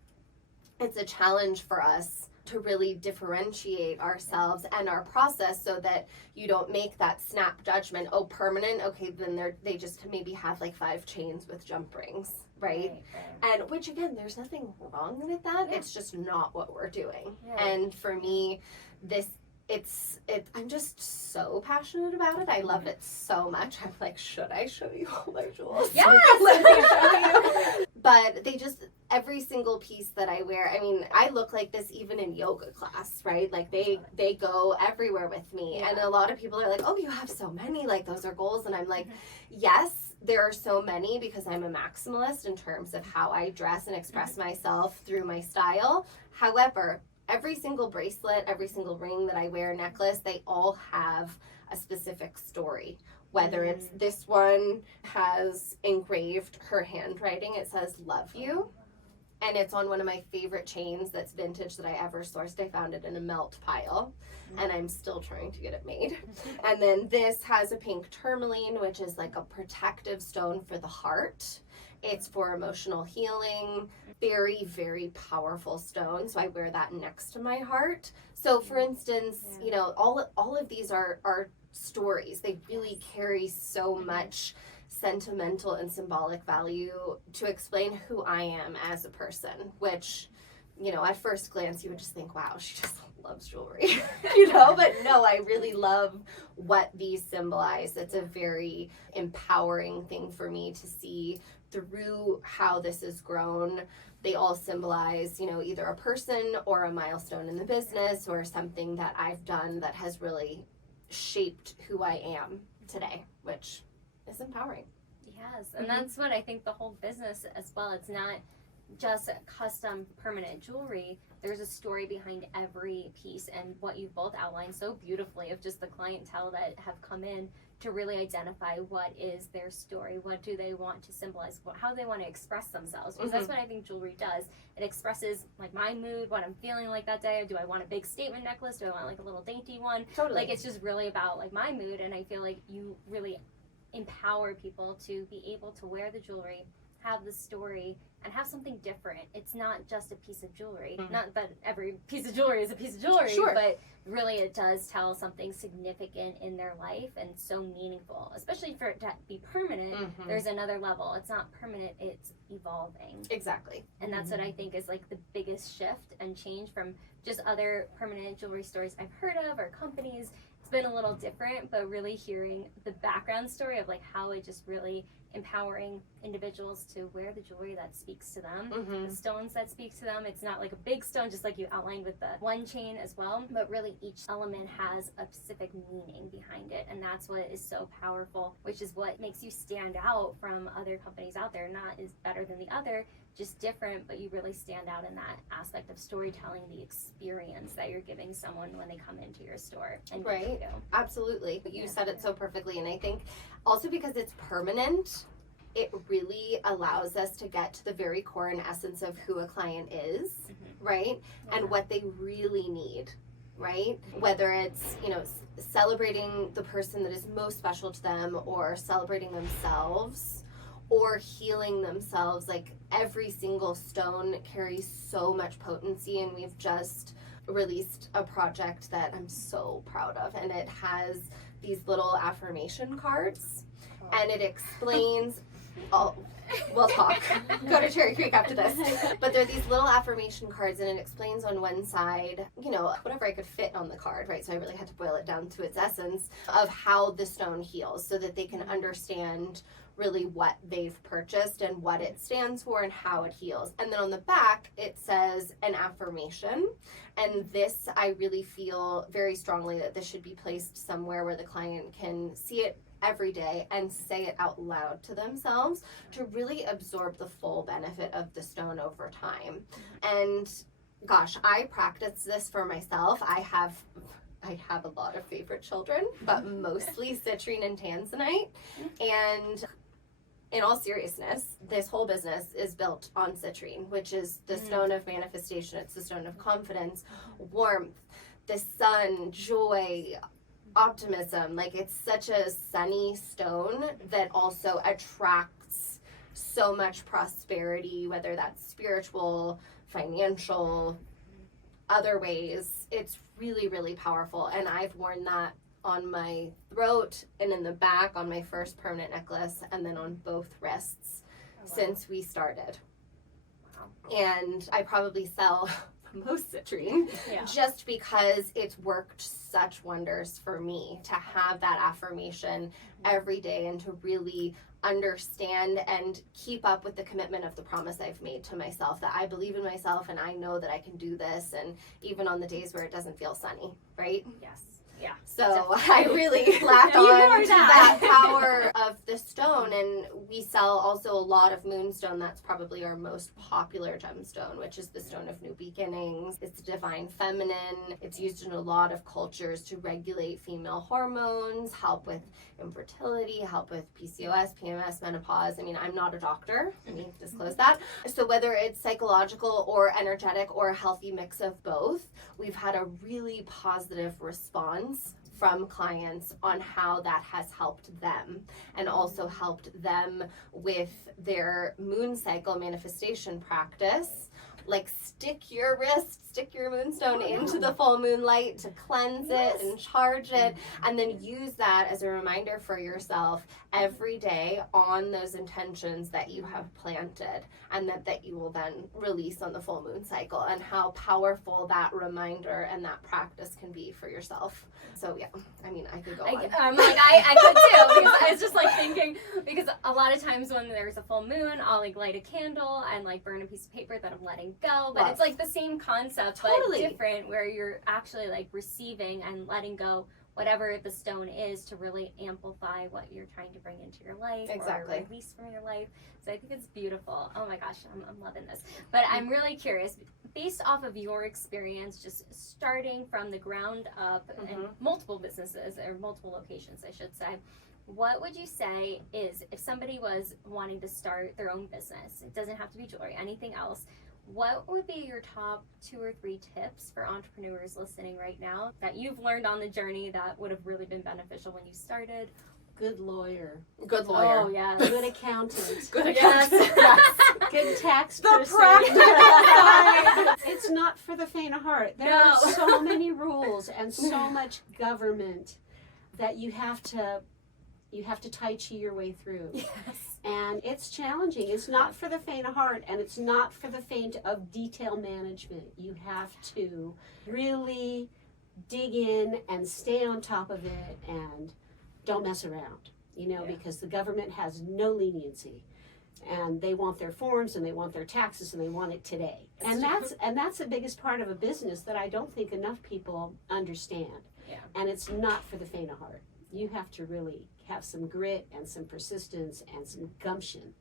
it's a challenge for us to really differentiate ourselves and our process so that you don't make that snap judgment, oh, permanent, okay, then they just maybe have like 5 chains with jump rings, right? And which again, there's nothing wrong with that. Yeah. It's just not what we're doing. Yeah. And for me, I'm just so passionate about it. I love it so much. I'm like, should I show you all my jewels? Yes! Let me show you. But every single piece that I wear, I mean, I look like this even in yoga class, right? Like they go everywhere with me. Yeah. And a lot of people are like, oh, you have so many, like those are goals. And I'm like, yes, there are so many because I'm a maximalist in terms of how I dress and express myself through my style. However, every single bracelet, every single ring that I wear, necklace, they all have a specific story. Whether it's this one has engraved her handwriting, it says love you. And it's on one of my favorite chains that's vintage that I ever sourced. I found it in a melt pile and I'm still trying to get it made. And then this has a pink tourmaline, which is like a protective stone for the heart. It's for emotional healing. Very, very powerful stone. So I wear that next to my heart. So for instance, you know, all of these are stories. They really carry so much sentimental and symbolic value to explain who I am as a person, which, you know, at first glance you would just think, wow, she just loves jewelry, you know, but no, I really love what these symbolize. It's a very empowering thing for me to see through how this has grown. They all symbolize, you know, either a person or a milestone in the business or something that I've done that has really shaped who I am today, which is empowering. Yes, and that's what I think the whole business as well. It's not just custom permanent jewelry. There's a story behind every piece, and what you've both outlined so beautifully of just the clientele that have come in to really identify what is their story, what do they want to symbolize, how they want to express themselves, because that's what I think jewelry does. It expresses like my mood, what I'm feeling like that day. Do I want a big statement necklace? Do I want like a little dainty one? Totally. Like it's just really about like my mood, and I feel like you really empower people to be able to wear the jewelry, have the story, and have something different. It's not just a piece of jewelry. Not that every piece of jewelry is a piece of jewelry, but really it does tell something significant in their life and so meaningful. Especially for it to be permanent, there's another level. It's not permanent, it's evolving. Exactly. And that's what I think is like the biggest shift and change from just other permanent jewelry stores I've heard of or companies. It's been a little different, but really hearing the background story of like how it just really empowering individuals to wear the jewelry that speaks to them, Mm-hmm. the stones that speak to them. It's not like a big stone, just like you outlined with the one chain as well, but really each element has a specific meaning behind it. And that's what is so powerful, which is what makes you stand out from other companies out there. Not is better than the other, just different, but you really stand out in that aspect of storytelling, the experience that you're giving someone when they come into your store. And Right. Absolutely. You said it so perfectly. And I think also because it's permanent, it really allows us to get to the very core and essence of who a client is, right? And what they really need, right? Whether it's, celebrating the person that is most special to them, or celebrating themselves, or healing themselves. Like, every single stone carries so much potency, and we've just released a project that I'm so proud of, and it has these little affirmation cards, and it explains we'll talk. Go to Cherry Creek after this. But there are these little affirmation cards, and it explains on one side, whatever I could fit on the card, right? So I really had to boil it down to its essence of how the stone heals, so that they can understand really what they've purchased and what it stands for and how it heals. And then on the back, it says an affirmation. And this, I really feel very strongly that this should be placed somewhere where the client can see it every day and say it out loud to themselves, to really absorb the full benefit of the stone over time. And gosh, I practice this for myself. I have a lot of favorite children, but mostly citrine and tanzanite. And in all seriousness, this whole business is built on citrine, which is the stone of manifestation. It's the stone of confidence, warmth, the sun, joy, optimism. Like, it's such a sunny stone that also attracts so much prosperity, whether that's spiritual, financial, other ways. It's really, really powerful. And I've worn that on my throat and in the back on my first permanent necklace, and then on both wrists since we started. Wow. And I probably sell most citrine just because it's worked such wonders for me to have that affirmation every day, and to really understand and keep up with the commitment of the promise I've made to myself, that I believe in myself and I know that I can do this, and even on the days where it doesn't feel sunny, right? Yes. Yeah. So I really latch on to that power of the stone. And we sell also a lot of moonstone. That's probably our most popular gemstone, which is the stone of new beginnings. It's divine feminine. It's used in a lot of cultures to regulate female hormones, help with infertility, help with PCOS, PMS, menopause. I mean, I'm not a doctor. Let me disclose that. So whether it's psychological or energetic or a healthy mix of both, we've had a really positive response from clients on how that has helped them, and also helped them with their moon cycle manifestation practice. Like, stick your moonstone into the full moonlight to cleanse it and charge it, and then use that as a reminder for yourself every day on those intentions that you have planted, and that you will then release on the full moon cycle, and how powerful that reminder and that practice can be for yourself. So yeah, I mean, I could go on. I could too, because I was just like thinking, because a lot of times when there's a full moon, I'll like light a candle and like burn a piece of paper that I'm letting go, but it's like the same concept, but different, where you're actually like receiving and letting go whatever the stone is, to really amplify what you're trying to bring into your life or release from your life. So I think it's beautiful. Oh my gosh, I'm loving this. But I'm really curious, based off of your experience, just starting from the ground up in multiple businesses, or multiple locations, I should say, what would you say is, if somebody was wanting to start their own business, it doesn't have to be jewelry, anything else, what would be your top 2 or 3 tips for entrepreneurs listening right now that you've learned on the journey that would have really been beneficial when you started? Good lawyer. Good lawyer. Oh, yeah. Good accountant. Good accountant. Yes. Good tax person. It's not for the faint of heart. There are so many rules and so much government that you have to Tai Chi your way through. Yes. And it's challenging. It's not for the faint of heart, and it's not for the faint of detail management. You have to really dig in and stay on top of it, and don't mess around. you know, because the government has no leniency. And they want their forms and they want their taxes and they want it today. And that's the biggest part of a business that I don't think enough people understand. Yeah. And it's not for the faint of heart. You have to really have some grit and some persistence and some gumption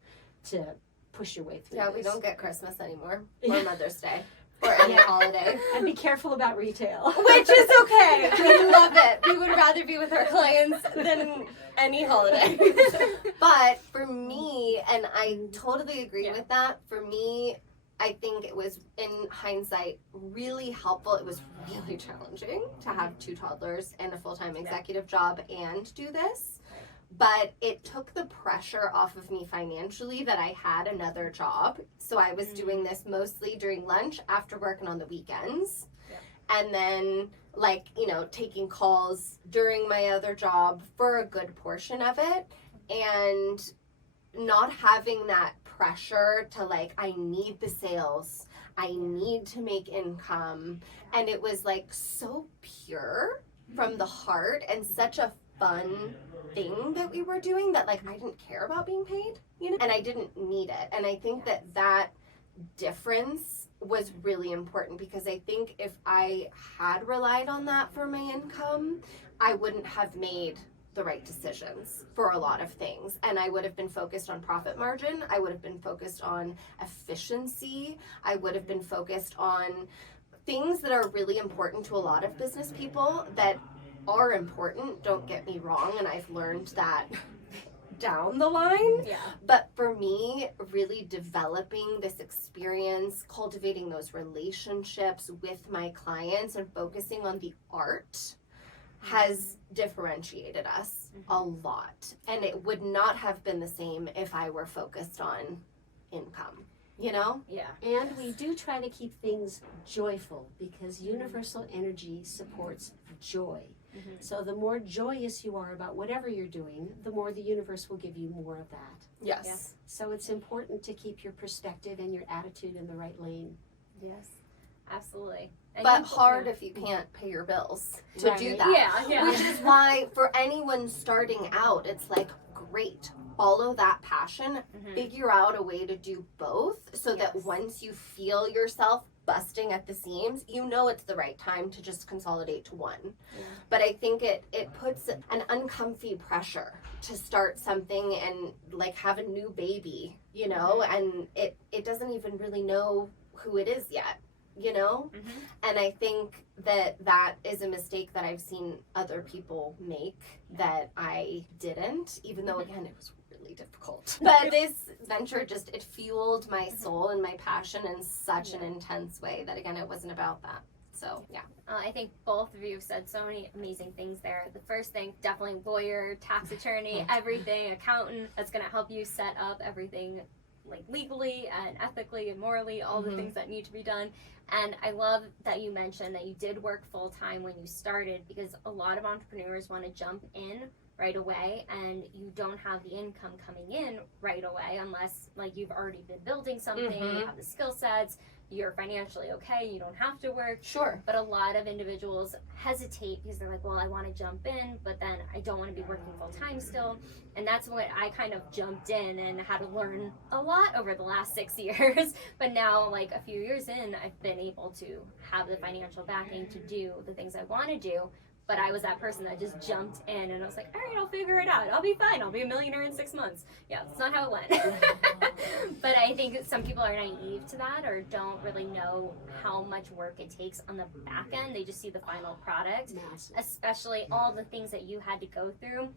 to push your way through Yeah, this. we don't get Christmas anymore, or Mother's Day, or any holiday. And be careful about retail. Which is okay. We love it. We would rather be with our clients than any holiday. But for me, and I totally agree with that, for me, I think it was, in hindsight, really helpful. It was really challenging to have 2 toddlers and a full-time executive job and do this. But it took the pressure off of me financially that I had another job. So I was doing this mostly during lunch, after work, and on the weekends. And then, like, you know, taking calls during my other job for a good portion of it. And not having that pressure to, like, I need the sales, I need to make income. And it was, like, so pure from the heart and such a fun thing that we were doing that, like, I didn't care about being paid, you know, and I didn't need it. And I think that difference was really important, because I think if I had relied on that for my income, I wouldn't have made the right decisions for a lot of things. And I would have been focused on profit margin. I would have been focused on efficiency. I would have been focused on things that are really important to a lot of business people, that are important, don't get me wrong, and I've learned that down the line. Yeah. But for me, really developing this experience, cultivating those relationships with my clients and focusing on the art has differentiated us a lot. And it would not have been the same if I were focused on income, you know? Yeah. And we do try to keep things joyful, because universal energy supports joy. So the more joyous you are about whatever you're doing, the more the universe will give you more of that. Yes. Yeah. So it's important to keep your perspective and your attitude in the right lane. Yes. Absolutely. And But you- hard if you can't pay your bills to Right. do that. Yeah, yeah. Which is why, for anyone starting out, it's like, great, follow that passion, figure out a way to do both, so that Yes. once you feel yourself busting at the seams, you know it's the right time to just consolidate to one. But I think it puts an uncomfy pressure to start something and, like, have a new baby, you know, and it doesn't even really know who it is yet, you know? And I think that is a mistake that I've seen other people make that I didn't, even though, again, it was really difficult. But this venture it fueled my soul and my passion in such an intense way that, again, it wasn't about that. So, yeah. I think both of you have said so many amazing things there. The first thing, definitely lawyer, tax attorney, everything, accountant, that's going to help you set up everything, like, legally and ethically and morally, all the things that need to be done. And I love that you mentioned that you did work full time when you started, because a lot of entrepreneurs want to jump in right away, and you don't have the income coming in right away unless, like, you've already been building something, you have the skill sets, you're financially okay, you don't have to work. Sure. But a lot of individuals hesitate because they're like, well, I want to jump in, but then I don't want to be working full time still. And that's when I kind of jumped in and had to learn a lot over the last 6 years. But now, like, a few years in, I've been able to have the financial backing to do the things I want to do. But I was that person that just jumped in, and I was like, all right, I'll figure it out. I'll be fine. I'll be a millionaire in 6 months. Yeah, that's not how it went. But I think some people are naive to that, or don't really know how much work it takes on the back end. They just see the final product, Massive. especially all the things that you had to go through.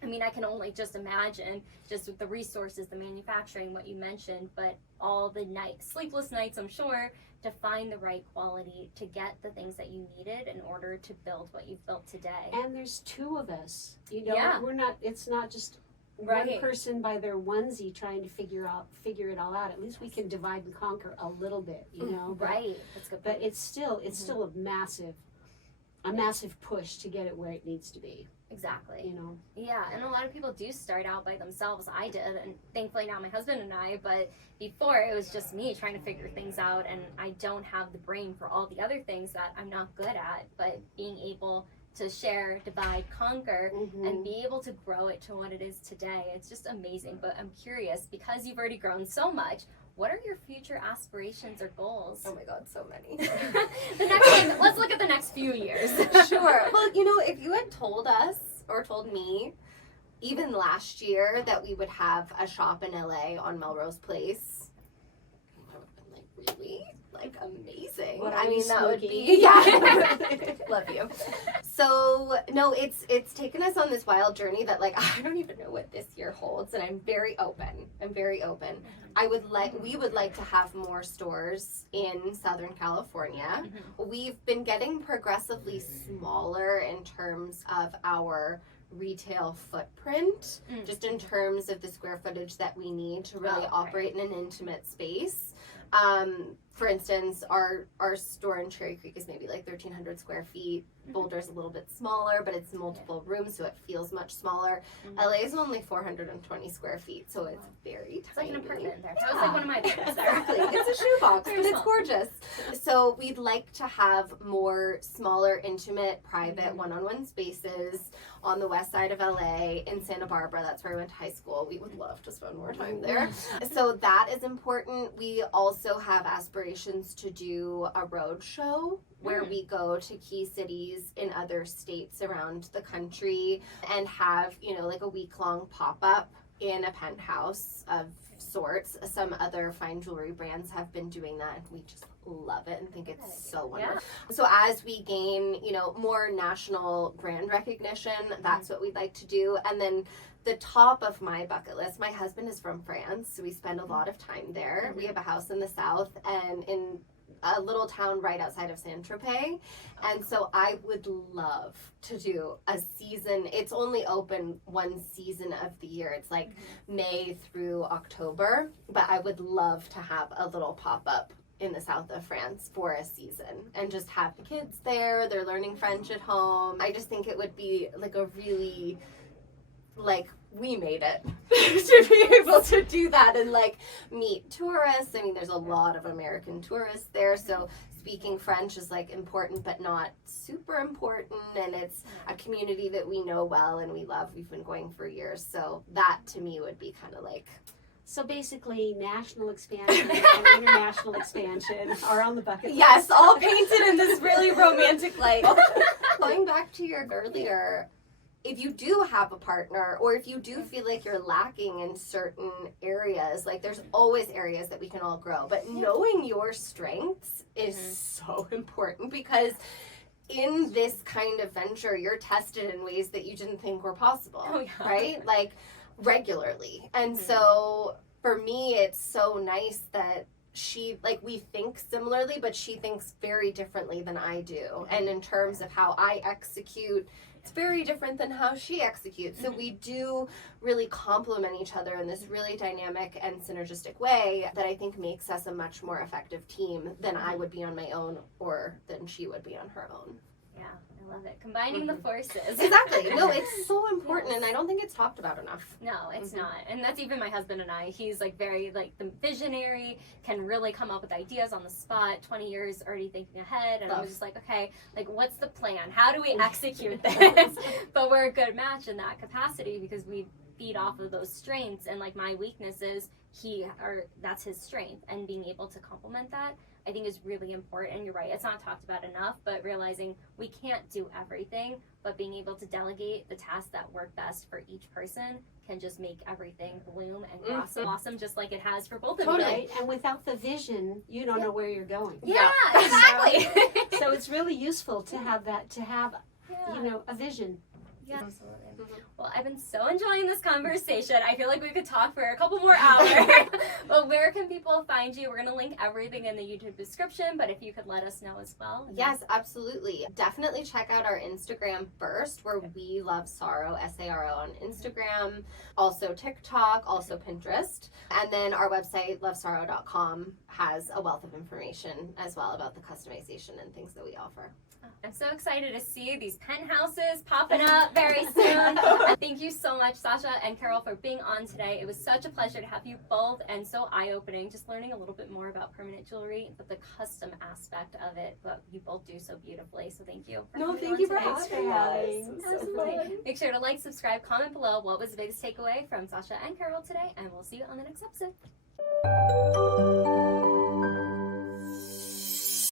I mean, I can only just imagine, just with the resources, the manufacturing, what you mentioned, but all the sleepless nights, I'm sure, to find the right quality, to get the things that you needed in order to build what you've built today. And there's 2 of us, you know, Yeah. it's not just Right. one person by their onesie trying to figure it all out. At least we can divide and conquer a little bit, you know. Right. That's a good. But it's still a massive push to get it where it needs to be, Exactly. you know. Yeah, and a lot of people do start out by themselves. I did, and thankfully now my husband and I, but before it was just me trying to figure things out, and I don't have the brain for all the other things that I'm not good at, but being able to share, divide, conquer, Mm-hmm. and be able to grow it to what it is today. It's just amazing. But I'm curious, because you've already grown so much, what are your future aspirations or goals? Oh my God, so many. The next, let's look at the next few years. Sure. Well, you know, if you had told us or told me even last year that we would have a shop in LA on Melrose Place, I would have been like, really? Like, amazing. What I are mean, you that would smoking? be, yeah. Love you. So, no, it's taken us on this wild journey that, like, I don't even know what this year holds, and I'm very open. We would like to have more stores in Southern California. We've been getting progressively smaller in terms of our retail footprint, just in terms of the square footage that we need to really operate in an intimate space. For instance, our store in Cherry Creek is maybe like 1,300 square feet. Boulder's a little bit smaller, but it's multiple rooms, so it feels much smaller. LA is only 420 square feet, so it's very It's tiny. like an apartment there. That was like one of my apartments there. Exactly. It's a shoebox, Very but it's small. gorgeous. So we'd like to have more smaller, intimate, private, one-on-one spaces on the west side of LA in Santa Barbara. That's where I went to high school. We would love to spend more time there. So that is important. We also have aspirations to do a road show where we go to key cities in other states around the country and have, you know, like a week-long pop-up in a penthouse of sorts. Some other fine jewelry brands have been doing that, and we just love it and think it's so wonderful. Yeah. So as we gain, you know, more national brand recognition, that's what we'd like to do. And then the top of my bucket list, my husband is from France, so we spend a lot of time there. We have a house in the south and in a little town right outside of Saint-Tropez. And so I would love to do a season. It's only open one season of the year. It's like May through October. But I would love to have a little pop-up in the south of France for a season and just have the kids there. They're learning French at home. I just think it would be like a really, like, we made it to be able to do that and like meet tourists. I mean, there's a lot of American tourists there, so speaking French is like important but not super important, and it's a community that we know well and we love. We've been going for years, so that to me would be kind of like, So basically, national expansion and international expansion are on the bucket list. yes, all painted in this really romantic light. Going back to your earlier, if you do have a partner or if you do feel like you're lacking in certain areas, like there's always areas that we can all grow, but knowing your strengths is so important, because in this kind of venture, you're tested in ways that you didn't think were possible, right? Like regularly. And so for me, it's so nice that she, like, we think similarly, but she thinks very differently than I do. And in terms of how I execute, it's very different than how she executes. So we do really complement each other in this really dynamic and synergistic way that I think makes us a much more effective team than I would be on my own or than she would be on her own. Yeah, I love it. Combining the forces. Exactly. No, it's so important, and I don't think it's talked about enough. No, it's not. And that's even my husband and I. He's like very like the visionary, can really come up with ideas on the spot, 20 years already thinking ahead. And I was just like, okay, like what's the plan? How do we execute this? But we're a good match in that capacity because we feed off of those strengths, and like my weaknesses, that's his strength, and being able to complement that I think is really important. And you're right, it's not talked about enough, but realizing we can't do everything, but being able to delegate the tasks that work best for each person can just make everything bloom and blossom just like it has for both of you. Right? And without the vision, you don't know where you're going. Yeah, exactly. So it's really useful to have that, you know, a vision. Yeah, absolutely. Well, I've been so enjoying this conversation. I feel like we could talk for a couple more hours. But where can people find you? We're going to link everything in the YouTube description, but if you could let us know as well. Yes, absolutely. Definitely check out our Instagram first, where we Love SARO, SARO on Instagram, also TikTok, also Pinterest. And then our website, lovesaro.com, has a wealth of information as well about the customization and things that we offer. I'm so excited to see these penthouses popping up very soon. Thank Thank you so much, Sacha and Carol, for being on today. It was such a pleasure to have you both, and so eye-opening, just learning a little bit more about permanent jewelry, but the custom aspect of it, but you both do so beautifully, so thank you. No, coming thank on you for today. having us. So Absolutely. fun. Make sure to like, subscribe, comment below what was the biggest takeaway from Sacha and Carol today, and we'll see you on the next episode.